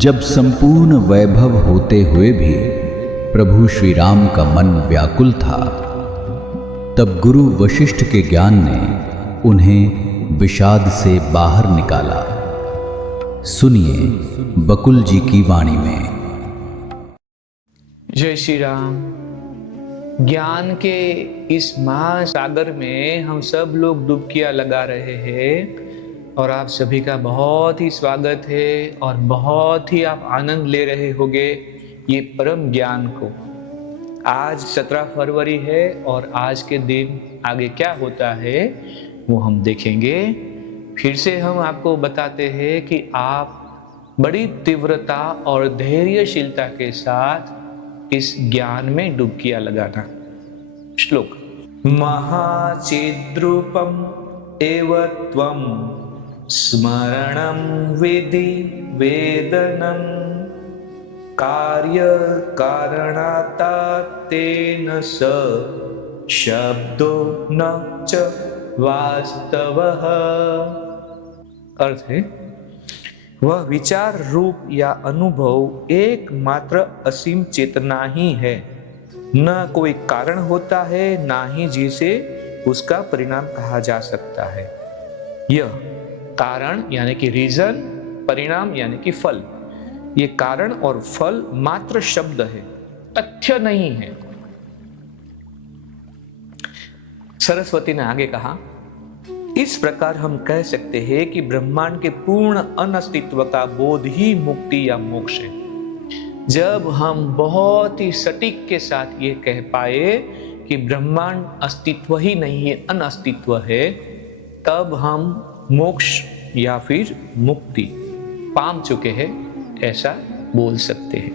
जब संपूर्ण वैभव होते हुए भी प्रभु श्री राम का मन व्याकुल था, तब गुरु वशिष्ठ के ज्ञान ने उन्हें विषाद से बाहर निकाला। सुनिए बकुल जी की वाणी में। जय श्री राम। ज्ञान के इस महासागर में हम सब लोग डुबकियां लगा रहे हैं और आप सभी का बहुत ही स्वागत है और बहुत ही आप आनंद ले रहे होंगे ये परम ज्ञान को। आज 17 फरवरी है और आज के दिन आगे क्या होता है वो हम देखेंगे। फिर से हम आपको बताते हैं कि आप बड़ी तीव्रता और धैर्यशीलता के साथ इस ज्ञान में डुबकियां लगाना। श्लोक। महाचिद्रूपम एव त्वं स्मरणं विधि वेदनं कार्य कारणाता तेन स शब्दो न च वास्तवः। अर्थ है, वह विचार रूप या अनुभव एकमात्र असीम चेतना ही है, न कोई कारण होता है, ना ही जिसे उसका परिणाम कहा जा सकता है। यह कारण यानी कि रीजन, परिणाम यानी कि फल, ये कारण और फल मात्र शब्द है, तथ्य नहीं है। सरस्वती ने आगे कहा, इस प्रकार हम कह सकते हैं कि ब्रह्मांड के पूर्ण अनस्तित्व का बोध ही मुक्ति या मोक्ष है। जब हम बहुत ही सटीक के साथ ये कह पाए कि ब्रह्मांड अस्तित्व ही नहीं है, अनअस्तित्व है, तब हम मोक्ष या फिर मुक्ति पाम चुके हैं, ऐसा बोल सकते हैं।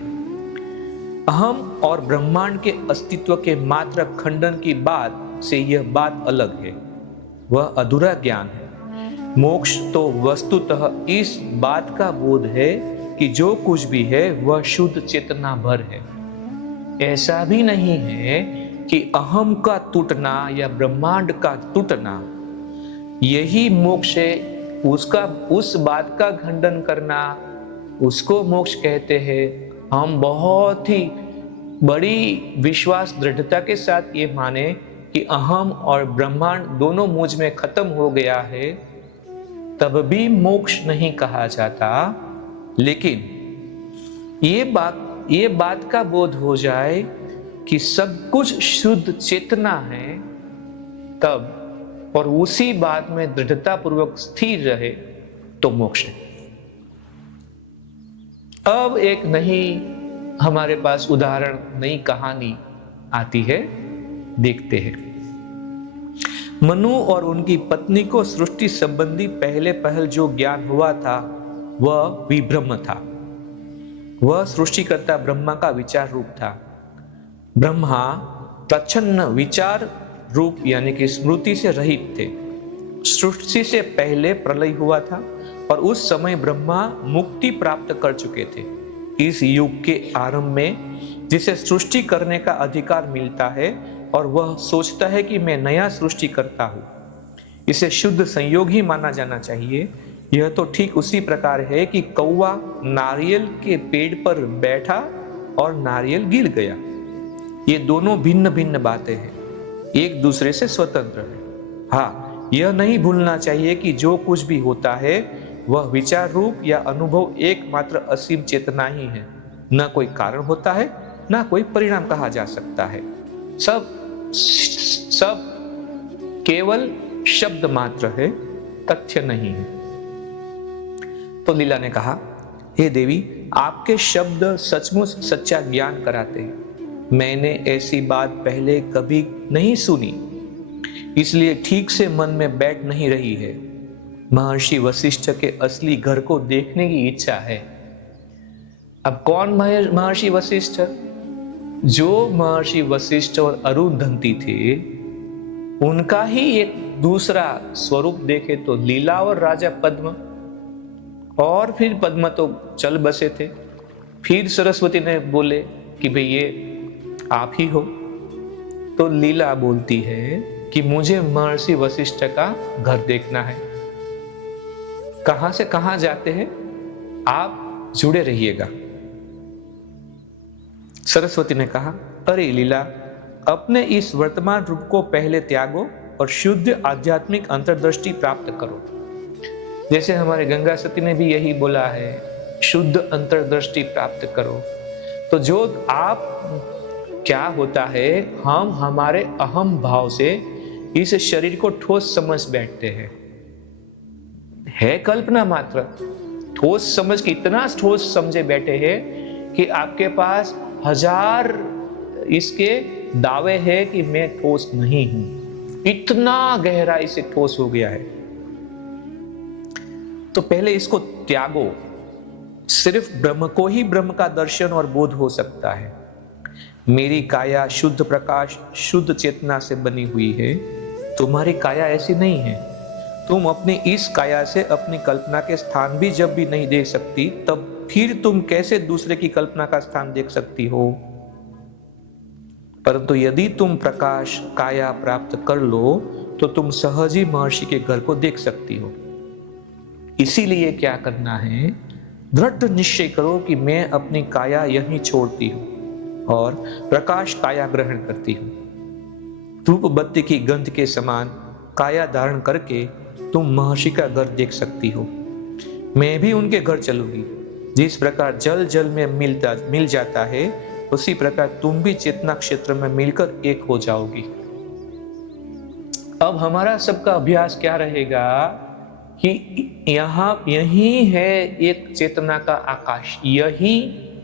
अहम और ब्रह्मांड के अस्तित्व के मात्र खंडन की बात से यह बात अलग है, वह अधूरा ज्ञान है। मोक्ष तो वस्तुतः इस बात का बोध है कि जो कुछ भी है वह शुद्ध चेतना भर है। ऐसा भी नहीं है कि अहम का टूटना या ब्रह्मांड का टूटना यही मोक्ष है। उस बात का खंडन करना, उसको मोक्ष कहते हैं। हम बहुत ही बड़ी विश्वास दृढ़ता के साथ ये माने कि अहम और ब्रह्मांड दोनों मुझ में खत्म हो गया है, तब भी मोक्ष नहीं कहा जाता। लेकिन ये बात का बोध हो जाए कि सब कुछ शुद्ध चेतना है, तब और उसी बात में दृढ़ता पूर्वक स्थिर रहे तो मोक्ष है। अब एक नई हमारे पास उदाहरण, नई कहानी आती है, देखते हैं। मनु और उनकी पत्नी को सृष्टि संबंधी पहल जो ज्ञान हुआ था वह विब्रह्म था। वह सृष्टिकर्ता ब्रह्मा का विचार रूप था। ब्रह्मा प्रच्छन्न विचार रूप यानी कि स्मृति से रहित थे। सृष्टि से पहले प्रलय हुआ था और उस समय ब्रह्मा मुक्ति प्राप्त कर चुके थे। इस युग के आरंभ में जिसे सृष्टि करने का अधिकार मिलता है और वह सोचता है कि मैं नया सृष्टि करता हूं, इसे शुद्ध संयोग ही माना जाना चाहिए। यह तो ठीक उसी प्रकार है कि कौवा नारियल के पेड़ पर बैठा और नारियल गिर गया। ये दोनों भिन्न भिन्न बातें हैं, एक दूसरे से स्वतंत्र है। हाँ, यह नहीं भूलना चाहिए कि जो कुछ भी होता है वह विचार रूप या अनुभव एकमात्र असीम चेतना ही है। न कोई कारण होता है, न कोई परिणाम कहा जा सकता है। सब केवल शब्द मात्र है, तथ्य नहीं है। तो लीला ने कहा, हे देवी, आपके शब्द सचमुच सच्चा ज्ञान कराते हैं। मैंने ऐसी बात पहले कभी नहीं सुनी, इसलिए ठीक से मन में बैठ नहीं रही है। महर्षि वशिष्ठ के असली घर को देखने की इच्छा है। अब कौन महर्षि वशिष्ठ? जो महर्षि वशिष्ठ और अरुंधति थे, उनका ही एक दूसरा स्वरूप देखे तो लीला और राजा पद्म, और फिर पद्म तो चल बसे थे। फिर सरस्वती ने बोले कि भाई ये आप ही हो। तो लीला बोलती है कि मुझे महर्षि वशिष्ठ का घर देखना है। कहां से कहां जाते हैं आप? जुड़े रहिएगा। सरस्वती ने कहा, अरे लीला, अपने इस वर्तमान रूप को पहले त्यागो और शुद्ध आध्यात्मिक अंतर्दृष्टि प्राप्त करो। जैसे हमारे गंगा सती ने भी यही बोला है, शुद्ध अंतर्दृष्टि प्राप्त करो। तो जो आप क्या होता है, हम हमारे अहम भाव से इस शरीर को ठोस समझ बैठते हैं। है कल्पना मात्र, ठोस समझ के इतना ठोस समझे बैठे हैं कि आपके पास 1000 इसके दावे हैं कि मैं ठोस नहीं हूं। इतना गहराई से ठोस हो गया है। तो पहले इसको त्यागो। सिर्फ ब्रह्म को ही ब्रह्म का दर्शन और बोध हो सकता है। मेरी काया शुद्ध प्रकाश, शुद्ध चेतना से बनी हुई है। तुम्हारी काया ऐसी नहीं है। तुम अपनी इस काया से अपनी कल्पना के स्थान भी जब भी नहीं देख सकती, तब फिर तुम कैसे दूसरे की कल्पना का स्थान देख सकती हो? परंतु यदि तुम प्रकाश काया प्राप्त कर लो तो तुम सहज ही महर्षि के घर को देख सकती हो। इसीलिए क्या करना है, दृढ़ निश्चय करो कि मैं अपनी काया यहीं छोड़ती हूं और प्रकाश काया ग्रहण करती हूं। धूप बत्ती की गंध के समान काया धारण करके तुम महर्षि का घर देख सकती हो। मैं भी उनके घर चलूंगी। जिस प्रकार जल जल में मिल जाता है, उसी प्रकार तुम भी चेतना क्षेत्र में मिलकर एक हो जाओगी। अब हमारा सबका अभ्यास क्या रहेगा कि यही है एक चेतना का आकाश,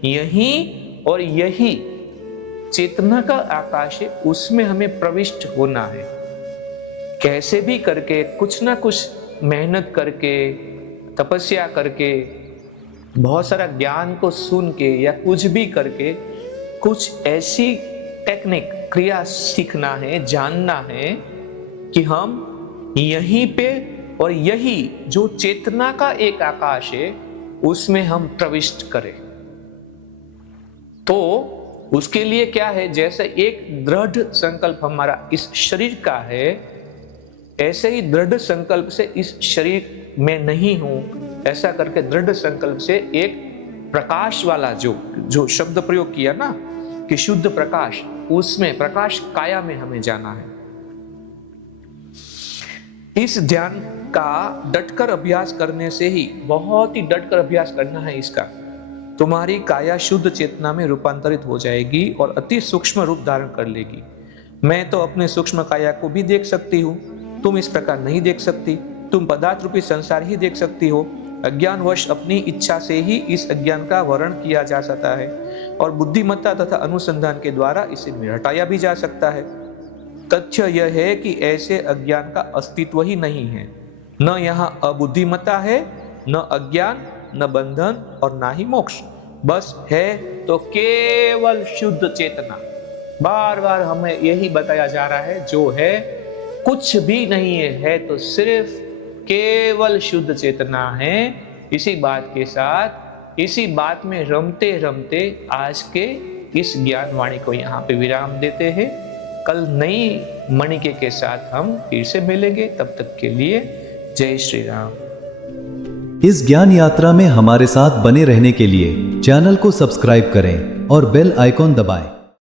यही और यही चेतना का आकाश है, उसमें हमें प्रविष्ट होना है। कैसे भी करके, कुछ ना कुछ मेहनत करके, तपस्या करके, बहुत सारा ज्ञान को सुन के या कुछ भी करके, कुछ ऐसी टेक्निक क्रिया सीखना है, जानना है कि हम यहीं पे और यही जो चेतना का एक आकाश है उसमें हम प्रविष्ट करें। तो उसके लिए क्या है, जैसे एक दृढ़ संकल्प हमारा इस शरीर का है, ऐसे ही दृढ़ संकल्प से इस शरीर में नहीं हूं, ऐसा करके दृढ़ संकल्प से एक प्रकाश वाला जो शब्द प्रयोग किया ना कि शुद्ध प्रकाश, उसमें प्रकाश काया में हमें जाना है। इस ध्यान का डटकर अभ्यास करने से ही, बहुत ही डटकर अभ्यास करना है इसका, तुम्हारी काया शुद्ध चेतना में रूपांतरित हो जाएगी और अति सूक्ष्म रूप धारण कर लेगी। मैं तो अपने सूक्ष्म काया को भी देख सकती हूँ, तुम इस प्रकार नहीं देख सकती। तुम पदार्थ रूपी संसार ही देख सकती हो। अज्ञानवश अपनी इच्छा से ही इस अज्ञान का वर्ण किया जा सकता है और बुद्धिमत्ता तथा अनुसंधान के द्वारा इसे हटाया भी जा सकता है। तथ्य यह है कि ऐसे अज्ञान का अस्तित्व ही नहीं है। न यहाँ अबुद्धिमत्ता है, न अज्ञान, न बंधन और ना ही मोक्ष। बस है तो केवल शुद्ध चेतना। बार बार हमें यही बताया जा रहा है, जो है कुछ भी नहीं है तो सिर्फ केवल शुद्ध चेतना है। इसी बात के साथ, इसी बात में रमते रमते आज के इस ज्ञान वाणी को यहाँ पे विराम देते हैं। कल नई मणिके के साथ हम फिर से मिलेंगे। तब तक के लिए जय श्री राम। इस ज्ञान यात्रा में हमारे साथ बने रहने के लिए चैनल को सब्सक्राइब करें और बेल आइकॉन दबाएं।